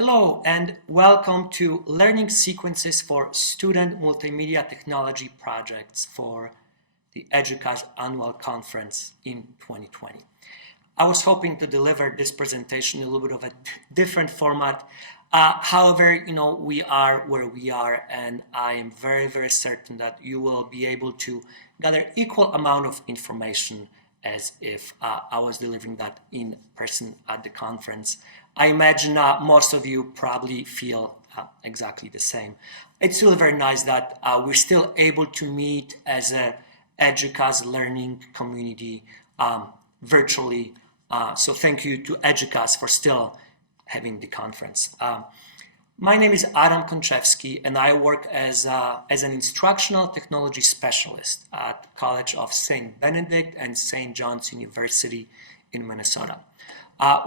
Hello and welcome to Learning Sequences for Student Multimedia Technology Projects for the EDUCAUSE Annual Conference in 2020. I was hoping to deliver this presentation in a little bit of a different format. However, we are where we are, and I am very, very certain that you will be able to gather equal amount of information as if I was delivering that in person at the conference. I imagine most of you probably feel exactly the same. It's really very nice that we're still able to meet as a EDUCAUSE learning community virtually. So thank you to EDUCAUSE for still having the conference. My name is Adam Konczewski, and I work as an instructional technology specialist at College of St. Benedict and St. John's University in Minnesota.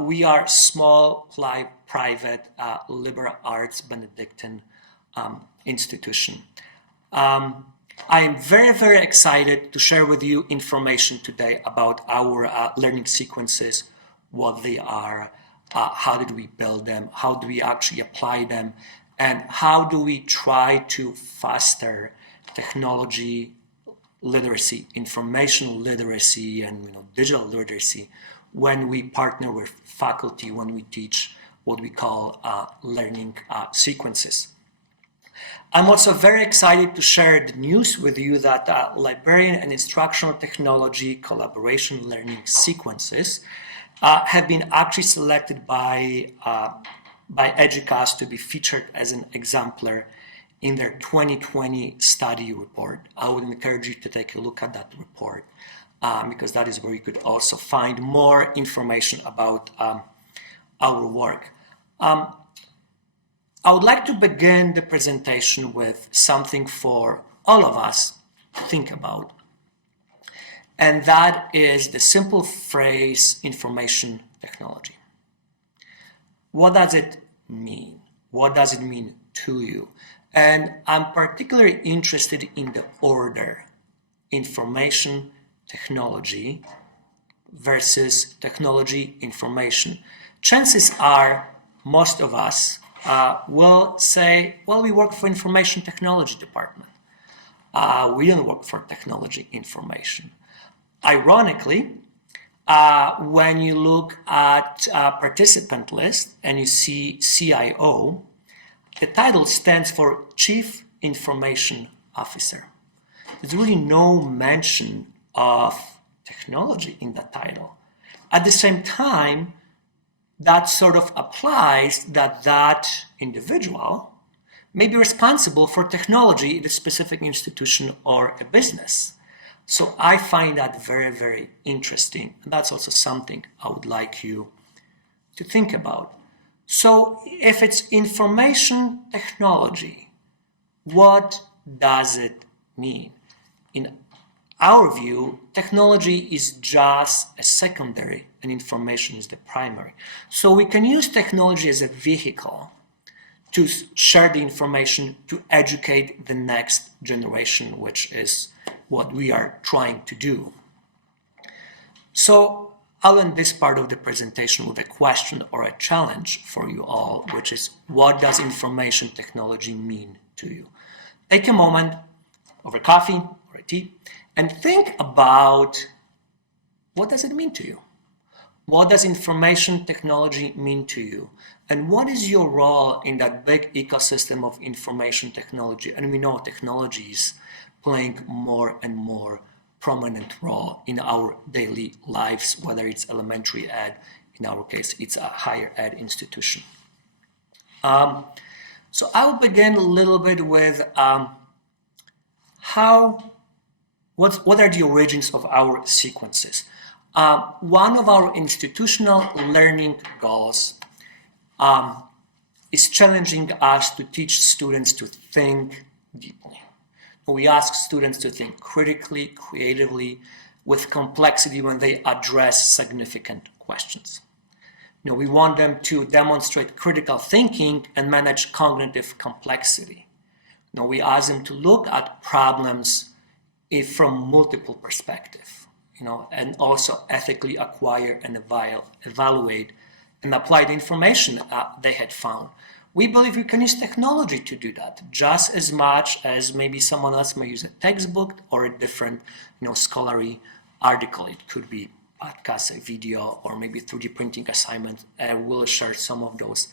We are small, private, liberal arts Benedictine institution. I am very, very excited to share with you information today about our learning sequences, what they are, how did we build them, how do we actually apply them, and how do we try to foster technology literacy, information literacy, and digital literacy when we partner with faculty, when we teach what we call learning sequences. I'm also very excited to share the news with you that librarian and instructional technology collaboration learning sequences have been actually selected by EDUCAUSE to be featured as an exemplar in their 2020 study report. I would encourage you to take a look at that report because that is where you could also find more information about our work. I would like to begin the presentation with something for all of us to think about. And that is the simple phrase information technology. What does it mean? What does it mean to you? And I'm particularly interested in the order: information technology versus technology information. Chances are most of us will say, well, we work for information technology department. We don't work for technology information. Ironically, when you look at participant list and you see CIO, the title stands for Chief Information Officer. There's really no mention of technology in that title. At the same time, that sort of applies that that individual may be responsible for technology in a specific institution or a business. So I find that very, very interesting. And that's also something I would like you to think about. So if it's information technology, what does it mean? In our view, technology is just a secondary and information is the primary. So we can use technology as a vehicle to share the information, to educate the next generation, which is what we are trying to do. So I'll end this part of the presentation with a question or a challenge for you all, which is, what does information technology mean to you? Take a moment over coffee or a tea and think about, what does it mean to you? What does information technology mean to you? And what is your role in that big ecosystem of information technology? And we know technology is playing more and more prominent role in our daily lives, whether it's elementary ed, in our case, it's a higher ed institution. So I'll begin a little bit with what are the origins of our sequences? One of our institutional learning goals is challenging us to teach students to think deeply. We ask students to think critically, creatively, with complexity when they address significant questions. We want them to demonstrate critical thinking and manage cognitive complexity. We ask them to look at problems from multiple perspectives, and also ethically acquire and evaluate and apply the information they had found. We believe we can use technology to do that just as much as maybe someone else may use a textbook or a different, scholarly article. It could be podcast, a video, or maybe 3D printing assignment. We'll share some of those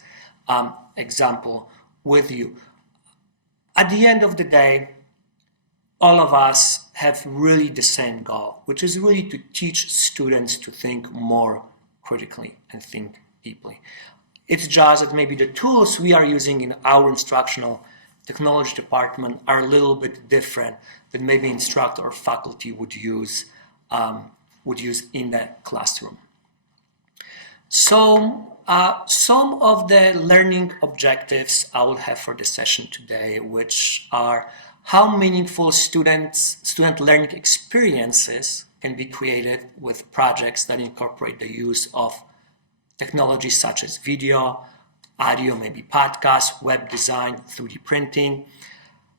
examples with you. At the end of the day, all of us have really the same goal, which is really to teach students to think more critically and think deeply. It's just that maybe the tools we are using in our instructional technology department are a little bit different than maybe instructor or faculty would use in the classroom. So some of the learning objectives I will have for the session today, which are how meaningful student learning experiences can be created with projects that incorporate the use of technologies such as video, audio, maybe podcasts, web design, 3D printing,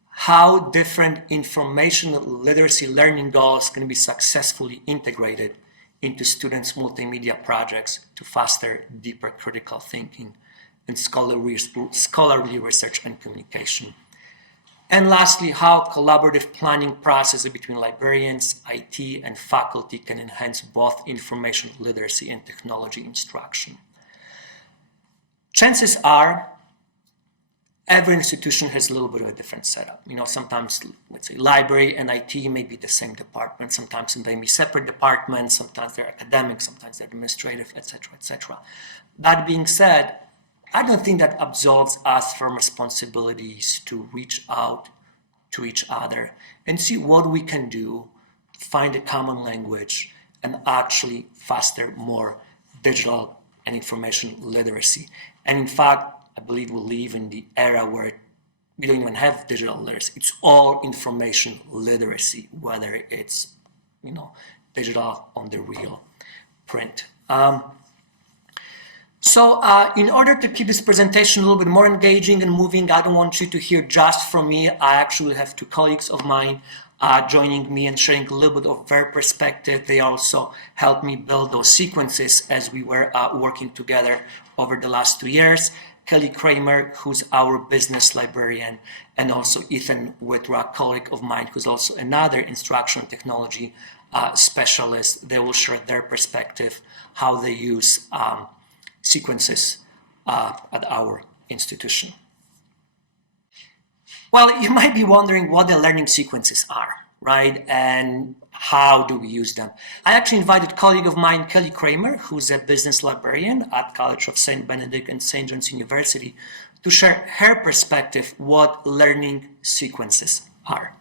how different information literacy learning goals can be successfully integrated into students' multimedia projects to foster deeper critical thinking and scholarly research and communication. And lastly, how collaborative planning processes between librarians, IT, and faculty can enhance both information literacy and technology instruction. Chances are every institution has a little bit of a different setup. Sometimes, let's say, library and IT may be the same department. Sometimes they may be separate departments. Sometimes they're academic, sometimes they're administrative, etc., etc. That being said, I don't think that absolves us from responsibilities to reach out to each other and see what we can do, find a common language, and actually foster more digital and information literacy. And in fact, I believe we live in the era where we don't even have digital literacy. It's all information literacy, whether it's, digital on the real print. So in order to keep this presentation a little bit more engaging and moving, I don't want you to hear just from me. I actually have two colleagues of mine joining me and sharing a little bit of their perspective. They also helped me build those sequences as we were working together over the last 2 years. Kelly Kraemer, who's our business librarian, and also Ethan Whitrock, a colleague of mine, who's also another instructional technology specialist. They will share their perspective, how they use sequences at our institution. Well, you might be wondering what the learning sequences are, right? And how do we use them? I actually invited a colleague of mine, Kelly Kraemer, who's a business librarian at College of St. Benedict and St. John's University, to share her perspective what learning sequences are.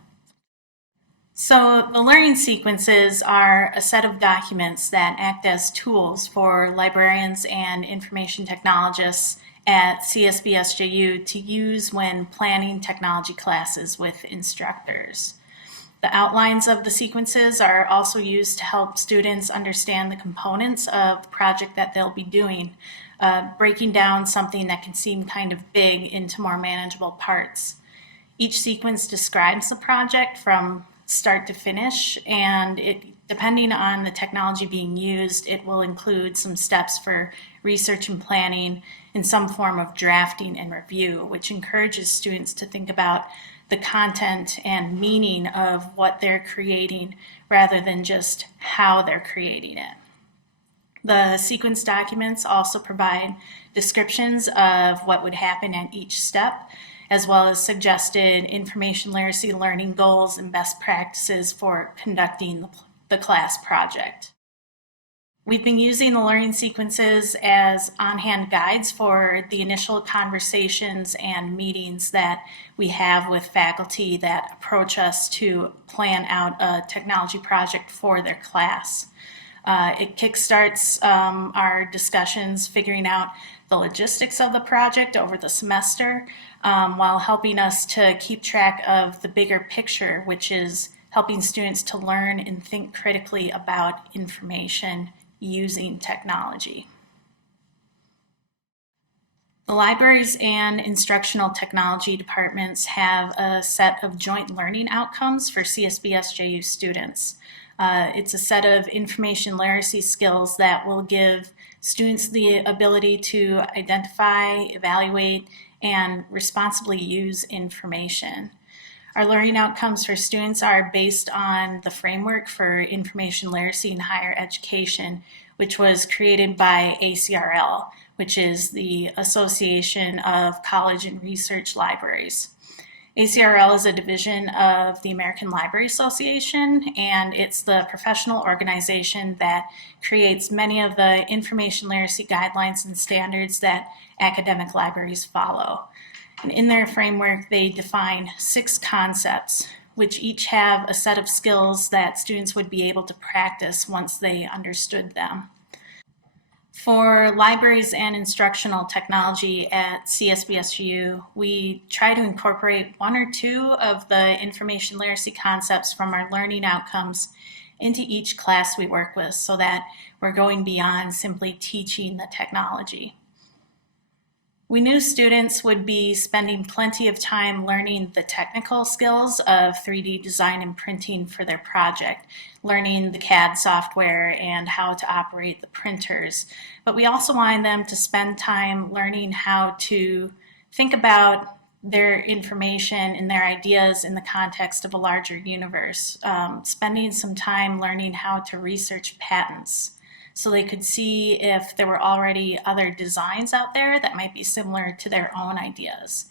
So the learning sequences are a set of documents that act as tools for librarians and information technologists at CSBSJU to use when planning technology classes with instructors. The outlines of the sequences are also used to help students understand the components of the project that they'll be doing, breaking down something that can seem kind of big into more manageable parts. Each sequence describes the project from start to finish, and depending on the technology being used, it will include some steps for research and planning and some form of drafting and review, which encourages students to think about the content and meaning of what they're creating rather than just how they're creating it. The sequence documents also provide descriptions of what would happen at each step, as well as suggested information literacy learning goals and best practices for conducting the class project. We've been using the learning sequences as on-hand guides for the initial conversations and meetings that we have with faculty that approach us to plan out a technology project for their class. It kickstarts our discussions figuring out the logistics of the project over the semester, while helping us to keep track of the bigger picture, which is helping students to learn and think critically about information using technology. The libraries and instructional technology departments have a set of joint learning outcomes for CSBSJU students. It's a set of information literacy skills that will give students the ability to identify, evaluate, and responsibly use information. Our learning outcomes for students are based on the framework for information literacy in higher education, which was created by ACRL, which is the Association of College and Research Libraries. ACRL is a division of the American Library Association, and it's the professional organization that creates many of the information literacy guidelines and standards that academic libraries follow. And in their framework, they define 6 concepts, which each have a set of skills that students would be able to practice once they understood them. For libraries and instructional technology at CSBSGU, we try to incorporate 1 or 2 of the information literacy concepts from our learning outcomes into each class we work with so that we're going beyond simply teaching the technology. We knew students would be spending plenty of time learning the technical skills of 3D design and printing for their project, learning the CAD software and how to operate the printers. But we also wanted them to spend time learning how to think about their information and their ideas in the context of a larger universe, spending some time learning how to research patents, so they could see if there were already other designs out there that might be similar to their own ideas.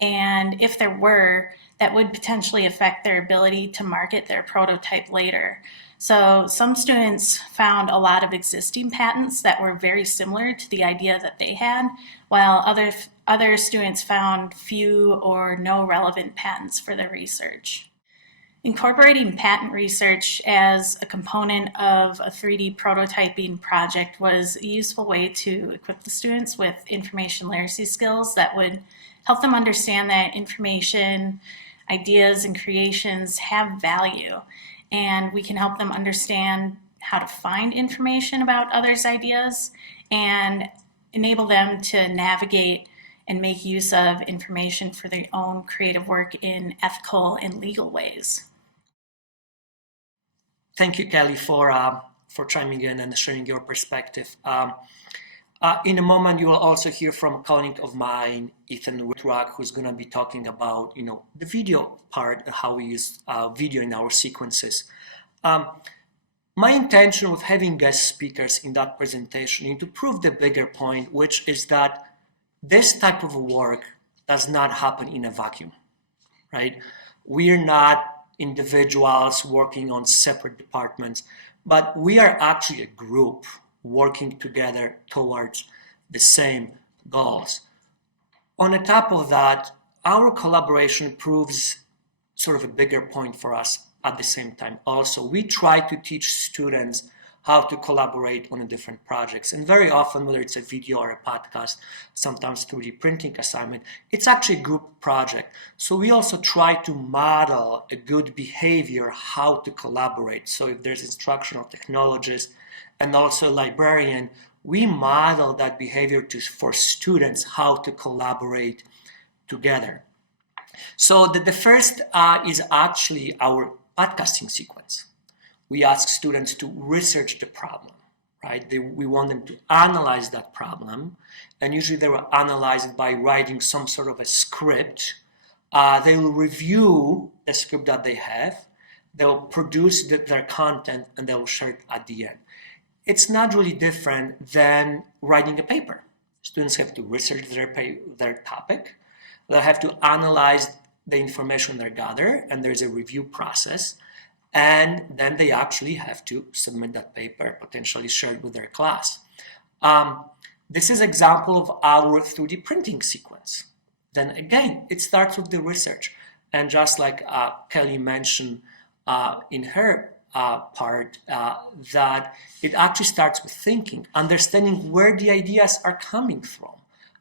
And if there were, that would potentially affect their ability to market their prototype later. So some students found a lot of existing patents that were very similar to the idea that they had, while other students found few or no relevant patents for their research. Incorporating patent research as a component of a 3D prototyping project was a useful way to equip the students with information literacy skills that would help them understand that information, ideas, and creations have value, and we can help them understand how to find information about others' ideas and enable them to navigate and make use of information for their own creative work in ethical and legal ways. Thank you, Kelly, for chiming in and sharing your perspective. In a moment, you will also hear from a colleague of mine, Ethan Whitrock, who's going to be talking about, the video part, how we use video in our sequences. My intention with having guest speakers in that presentation is to prove the bigger point, which is that this type of work does not happen in a vacuum, right? We're not individuals working on separate departments, but we are actually a group working together towards the same goals. On the top of that, our collaboration proves sort of a bigger point for us at the same time. Also, we try to teach students how to collaborate on the different projects. And very often, whether it's a video or a podcast, sometimes 3D printing assignment, it's actually a group project. So we also try to model a good behavior, how to collaborate. So if there's instructional technologists and also a librarian, we model that behavior for students how to collaborate together. So the first is actually our podcasting sequence. We ask students to research the problem, right? We want them to analyze that problem, and usually they will analyze it by writing some sort of a script. They will review the script that they have, they'll produce their content, and they'll share it at the end. It's not really different than writing a paper. Students have to research their topic, they'll have to analyze the information they gather, and there's a review process. And then they actually have to submit that paper, potentially shared with their class. This is an example of our 3D printing sequence. Then again, it starts with the research. And just like Kelly mentioned in her part, that it actually starts with thinking, understanding where the ideas are coming from,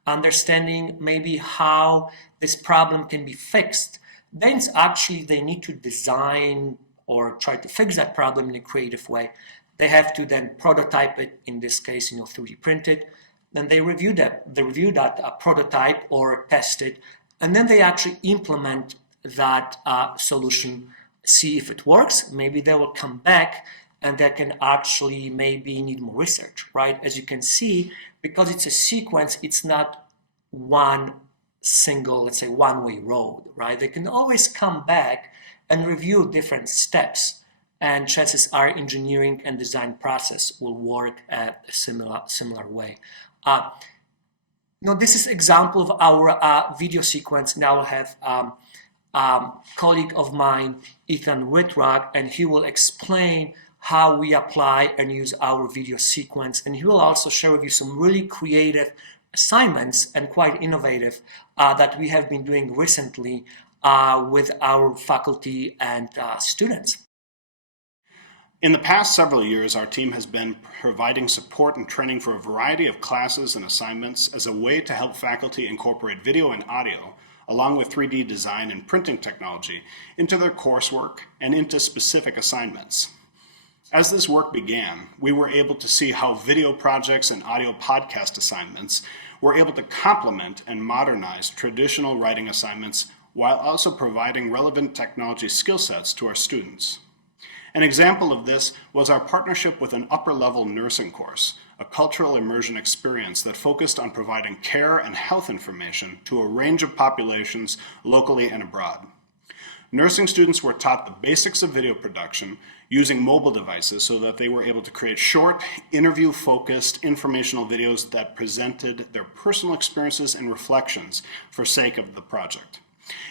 understanding maybe how this problem can be fixed. Then it's actually they need to design or try to fix that problem in a creative way. They have to then prototype it, in this case, 3D print it. Then they review that prototype or test it, and then they actually implement that solution see if it works. Maybe they will come back and they can actually maybe need more research, right? As you can see, because it's a sequence, it's not one single, let's say, one-way road, right? They can always come back and review different steps, and chances are engineering and design process will work at a similar way. This is example of our video sequence. Now I'll have colleague of mine, Ethan Whitrock, and he will explain how we apply and use our video sequence. And he will also share with you some really creative assignments and quite innovative that we have been doing recently with our faculty and students. In the past several years, our team has been providing support and training for a variety of classes and assignments as a way to help faculty incorporate video and audio, along with 3D design and printing technology, into their coursework and into specific assignments. As this work began, we were able to see how video projects and audio podcast assignments were able to complement and modernize traditional writing assignments while also providing relevant technology skill sets to our students. An example of this was our partnership with an upper-level nursing course, a cultural immersion experience that focused on providing care and health information to a range of populations locally and abroad. Nursing students were taught the basics of video production using mobile devices so that they were able to create short, interview-focused informational videos that presented their personal experiences and reflections for sake of the project.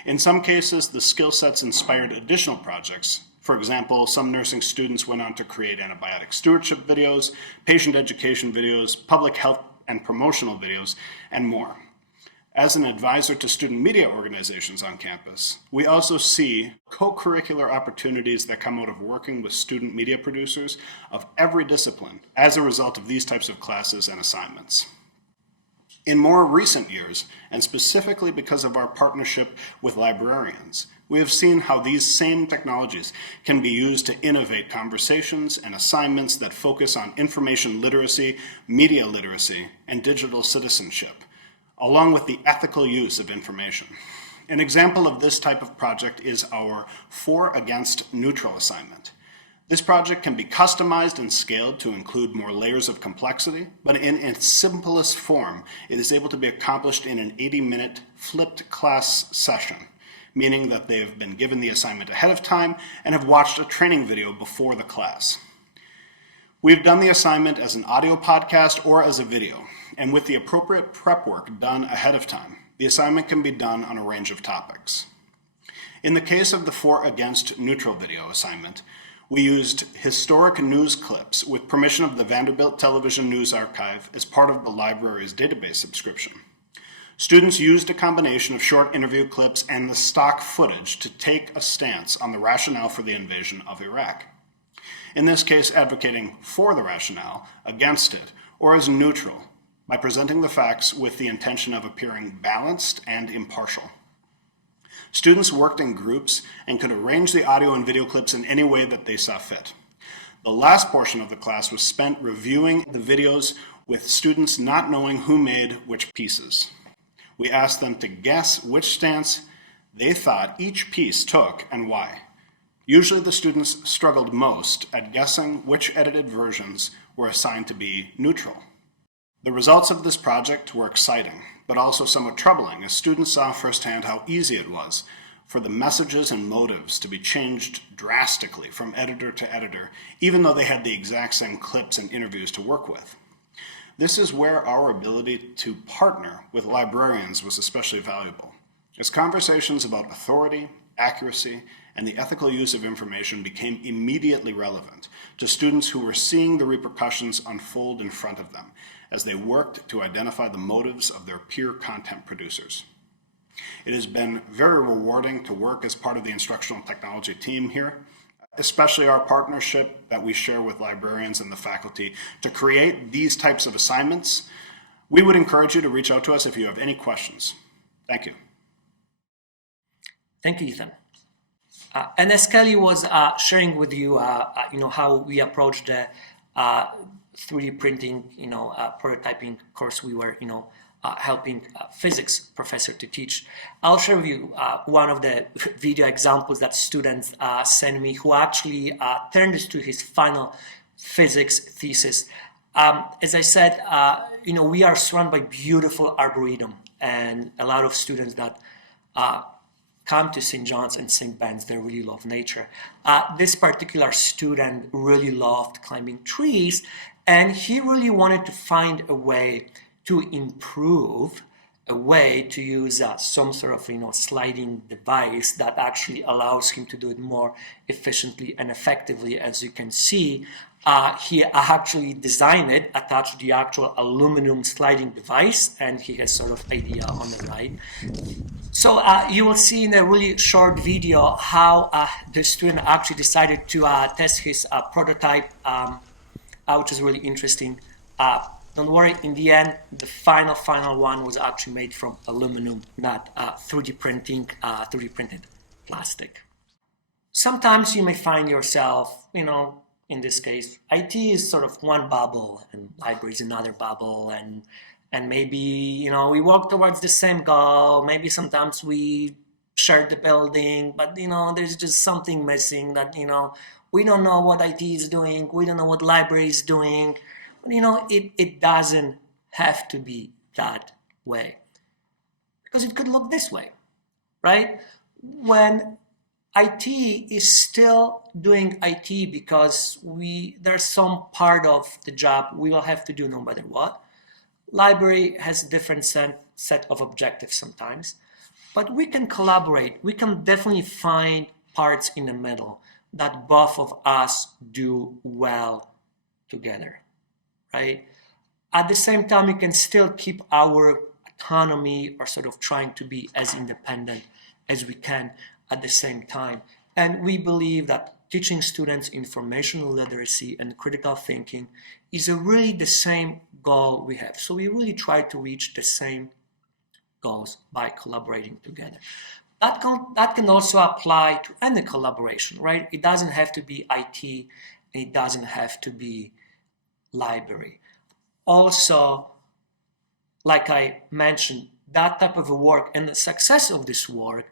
In some cases, the skill sets inspired additional projects. For example, some nursing students went on to create antibiotic stewardship videos, patient education videos, public health and promotional videos, and more. As an advisor to student media organizations on campus, we also see co-curricular opportunities that come out of working with student media producers of every discipline as a result of these types of classes and assignments. In more recent years, and specifically because of our partnership with librarians, we have seen how these same technologies can be used to innovate conversations and assignments that focus on information literacy, media literacy, and digital citizenship, along with the ethical use of information. An example of this type of project is our For Against Neutral assignment. This project can be customized and scaled to include more layers of complexity, but in its simplest form, it is able to be accomplished in an 80-minute flipped class session, meaning that they have been given the assignment ahead of time and have watched a training video before the class. We've done the assignment as an audio podcast or as a video, and with the appropriate prep work done ahead of time, the assignment can be done on a range of topics. In the case of the For Against Neutral video assignment, we used historic news clips with permission of the Vanderbilt Television News Archive as part of the library's database subscription. Students used a combination of short interview clips and the stock footage to take a stance on the rationale for the invasion of Iraq. In this case, advocating for the rationale, against it, or as neutral, by presenting the facts with the intention of appearing balanced and impartial. Students worked in groups and could arrange the audio and video clips in any way that they saw fit. The last portion of the class was spent reviewing the videos with students not knowing who made which pieces. We asked them to guess which stance they thought each piece took and why. Usually the students struggled most at guessing which edited versions were assigned to be neutral. The results of this project were exciting, but also somewhat troubling, as students saw firsthand how easy it was for the messages and motives to be changed drastically from editor to editor, even though they had the exact same clips and interviews to work with. This is where our ability to partner with librarians was especially valuable, as conversations about authority, accuracy, and the ethical use of information became immediately relevant to students who were seeing the repercussions unfold in front of them as they worked to identify the motives of their peer content producers. It has been very rewarding to work as part of the instructional technology team here, especially our partnership that we share with librarians and the faculty to create these types of assignments. We would encourage you to reach out to us if you have any questions. Thank you. Thank you, Ethan. And as Kelly was sharing with you, how we approach the 3D printing, prototyping course we were, helping physics professor to teach. I'll share with you one of the video examples that students sent me, who actually turned this to his final physics thesis. As I said, we are surrounded by beautiful arboretum, and a lot of students that come to St. John's and St. Ben's, they really love nature. This particular student really loved climbing trees, and he really wanted to find a way to improve, a way to use some sort of sliding device that actually allows him to do it more efficiently and effectively. As you can see, he actually designed it, attached the actual aluminum sliding device, and he has sort of idea on the right. So you will see in a really short video how the student actually decided to test his prototype, which is really interesting. Don't worry, in the end, the final one was actually made from aluminum, not 3D printed plastic. Sometimes you may find yourself, in this case, IT is sort of one bubble and library is another bubble, and maybe, we work towards the same goal. Maybe sometimes we share the building, but, there's just something missing that, we don't know what IT is doing. We don't know what library is doing. It doesn't have to be that way, because it could look this way, right? When IT is still doing IT because there's some part of the job we will have to do no matter what. Library has a different set of objectives sometimes, but we can collaborate. We can definitely find parts in the middle that both of us do well together. Right? At the same time, we can still keep our autonomy, or sort of trying to be as independent as we can at the same time. And we believe that teaching students information literacy and critical thinking is really the same goal we have. So we really try to reach the same goals by collaborating together. That can also apply to any collaboration, right? It doesn't have to be IT, and it doesn't have to be library. Also, like I mentioned, that type of work and the success of this work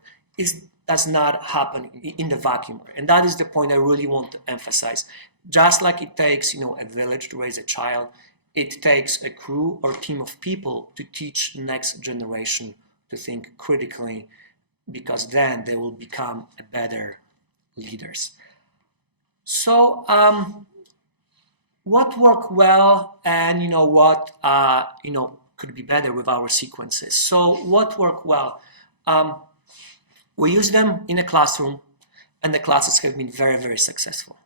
does not happen in the vacuum. And that is the point I really want to emphasize. Just like it takes, a village to raise a child, it takes a crew or team of people to teach the next generation to think critically, because then they will become better leaders. So, what worked well, and what could be better with our sequences. So what worked well? We use them in a classroom, and the classes have been very, very successful.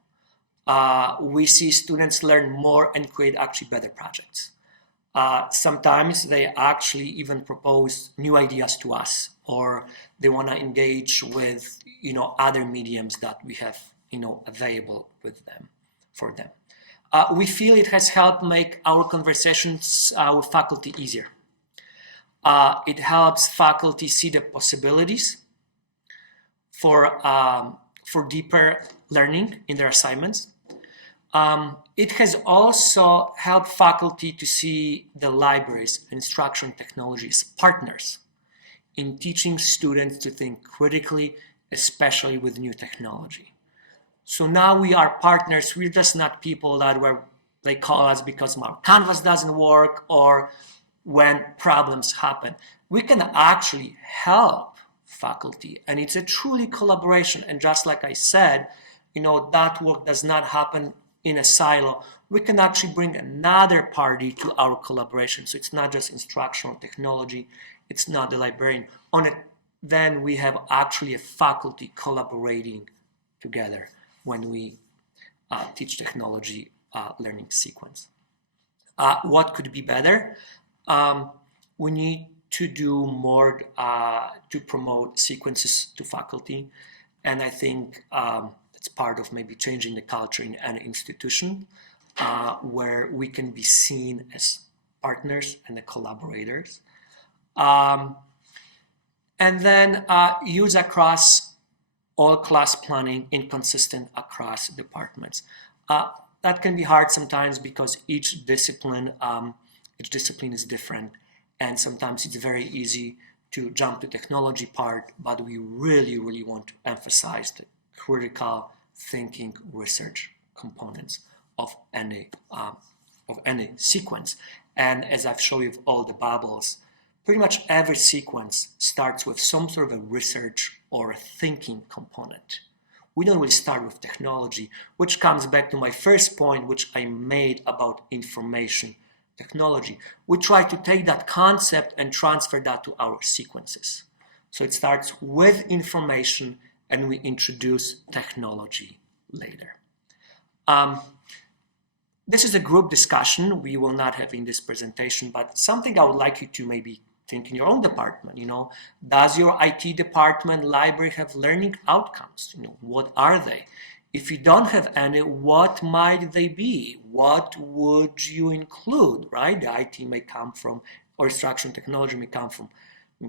We see students learn more and create actually better projects. Sometimes they actually even propose new ideas to us, or they want to engage with other mediums that we have available for them. We feel it has helped make our conversations with faculty easier. It helps faculty see the possibilities for deeper learning in their assignments. It has also helped faculty to see the libraries and instruction technologies partners in teaching students to think critically, especially with new technology. So now we are partners. We're just not people they call us because our Canvas doesn't work or when problems happen. We can actually help faculty, and it's a truly collaboration. And just like I said, that work does not happen in a silo. We can actually bring another party to our collaboration. So it's not just instructional technology. It's not the librarian. Then we have actually a faculty collaborating together when we teach technology learning sequence. What could be better? We need to do more to promote sequences to faculty. And I think it's part of maybe changing the culture in an institution where we can be seen as partners and the collaborators. And then use across all class planning, inconsistent across departments. That can be hard sometimes because each discipline is different, and sometimes it's very easy to jump to technology part, but we really, really want to emphasize the critical thinking research components of any sequence. And as I've shown you with all the bubbles, pretty much every sequence starts with some sort of a research or a thinking component. We don't really start with technology, which comes back to my first point, which I made about information technology. We try to take that concept and transfer that to our sequences. So it starts with information and we introduce technology later. This is a group discussion we will not have in this presentation, but something I would like you to maybe think in your own department. Does your IT department library have learning outcomes? What are they? If you don't have any, what might they be? What would you include, right? The IT may come from, or instruction technology may come from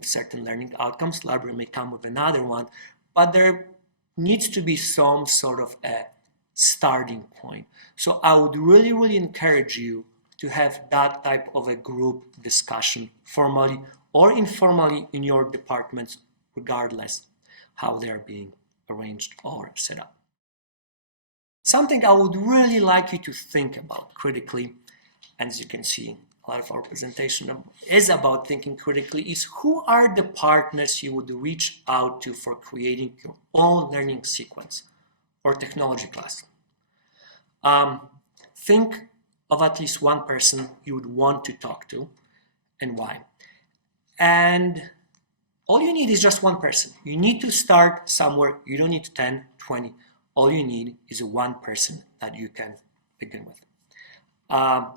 certain learning outcomes, library may come with another one, but there needs to be some sort of a starting point. So I would really, really encourage you to have that type of a group discussion, formally or informally in your departments, regardless how they are being arranged or set up. Something I would really like you to think about critically, and as you can see, a lot of our presentation is about thinking critically, is who are the partners you would reach out to for creating your own learning sequence or technology class. Think of at least one person you would want to talk to and why. And all you need is just one person. You need to start somewhere. You don't need 10, 20. All you need is one person that you can begin with.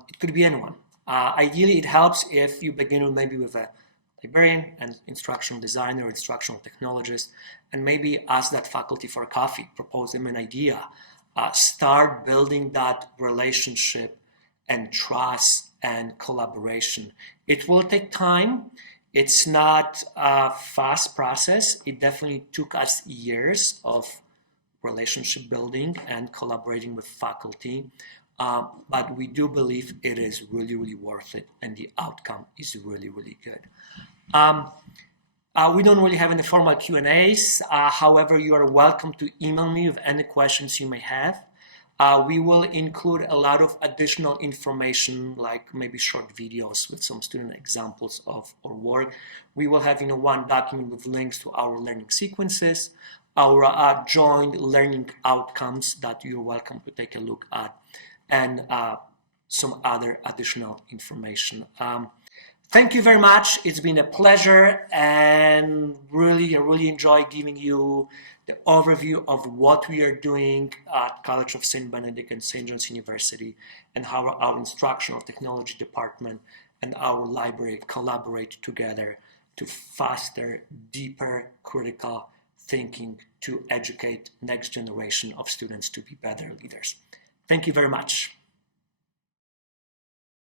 It could be anyone. Ideally, it helps if you begin maybe with a librarian, an instructional designer, or instructional technologist, and maybe ask that faculty for a coffee, propose them an idea, start building that relationship and trust and collaboration. It will take time. It's not a fast process. It definitely took us years of relationship building and collaborating with faculty. But we do believe it is really, really worth it, and the outcome is really, really good. We don't really have any formal Q&As. However, you are welcome to email me with any questions you may have. We will include a lot of additional information, like maybe short videos with some student examples of our work. We will have one document with links to our learning sequences, our joint learning outcomes that you're welcome to take a look at, and some other additional information. Thank you very much. It's been a pleasure, and I really enjoy giving you the overview of what we are doing at College of St. Benedict and St. John's University, and how our instructional technology department and our library collaborate together to foster deeper critical thinking to educate next generation of students to be better leaders. Thank you very much.